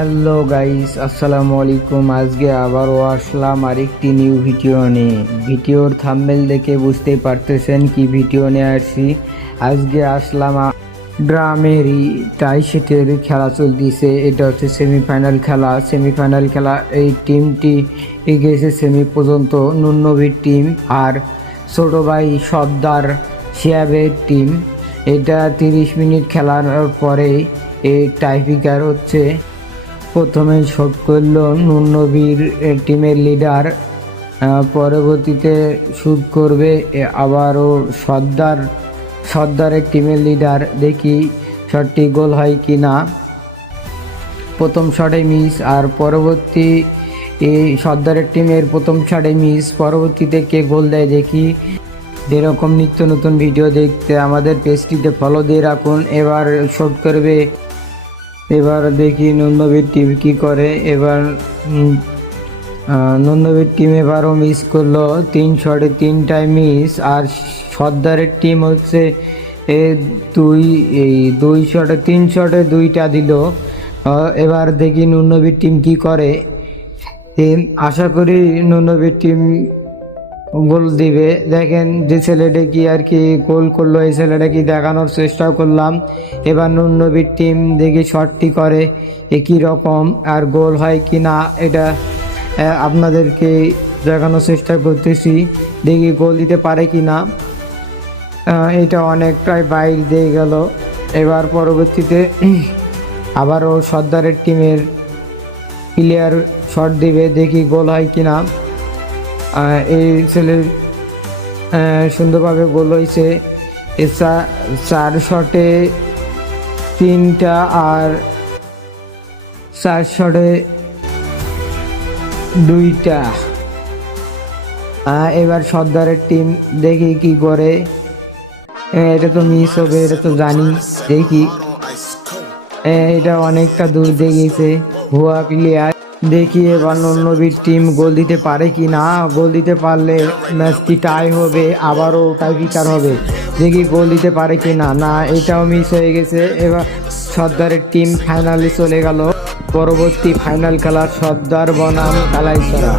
Hello guys, আসসালামু আলাইকুম। আজকে আবারও আসলাম আরেকটি নিউ ভিডিও নিয়ে। ভিডিওর থাম্বনেল দেখে বুঝতেই পারতেছেন কি ভিডিও নিয়ে আসছি। আজকে আসলাম গ্রামেরই টাইসেটের খেলা চলতেছে। এটা হচ্ছে সেমিফাইনাল খেলা। এই টিমটি এগিয়েছে সেমি পর্যন্ত, নুন্নবীর টিম আর ছোট ভাই সর্দার শিয়াবের টিম। এটা 30 মিনিট খেলার পরে এই টাইব্রেকার হচ্ছে। প্রথমে শট করল নুন্নবীর টিমের লিডার, পরবর্তীতে শুট করবে আবারও সর্দারের টিমের লিডার। দেখি শটটি গোল হয় কি না। প্রথম শটে মিস, আর পরবর্তী এই সর্দারের টিমের প্রথম শটে মিস। পরবর্তীতে কে গোল দেয় দেখি। এরকম নিত্য নতুন ভিডিও দেখতে আমাদের পেজটিতে ফলো দিয়ে রাখুন। এবার শট করবে, এবার দেখি নুন্নবীর টিম কি করে। এবার নুন্নবীর টিম এবারও মিস করলো, 3 শটে 3টাই মিস। আর সর্দারের টিম হচ্ছে দুই শটে 3 শটে 2টা দিল। এবার দেখি নুন্নবীর টিম কি করে। আশা করি নুন্নবীর টিম গোল দিবে। দেখেন যে ছেলেটা কি আর কি গোল করলো, এই ছেলেটা কি দেখানোর চেষ্টা করলাম। এবার নুন্নবীর টিম দেখি শটটি করে একই রকম, আর গোল হয় কি না এটা আপনাদেরকে দেখানোর চেষ্টা করতেছি। দেখি গোল দিতে পারে কি না। এটা অনেকটাই বাইর দিয়ে গেল। এবার পরবর্তীতে আবারও সর্দারের টিমের প্লেয়ার শট দিবে, দেখি গোল হয় কি না। এই ছেলের সুন্দরভাবে গোল হয়েছে। 4 শটে 3টা আর 4 শটে 2টা। এবার সর্দারের টিম দেখি কি করে। এটা তো মিস হবে, এটা তো জানি। দেখি এটা অনেকটা দূর দিয়ে গেছে, ভুয়া প্লেয়ার। দেখি এবার নুন্নবীর টিম গোল দিতে পারে কি না। গোল দিতে পারলে ম্যাচটি টাই হবে, আবারও টাইব্রেকার হবে। দেখি গোল দিতে পারে কি না। না, এটাও মিস হয়ে গেছে। এবার সর্দারের টিম ফাইনালে চলে গেল। পরবর্তী ফাইনাল খেলা সর্দার বনাম কালাইছড়া।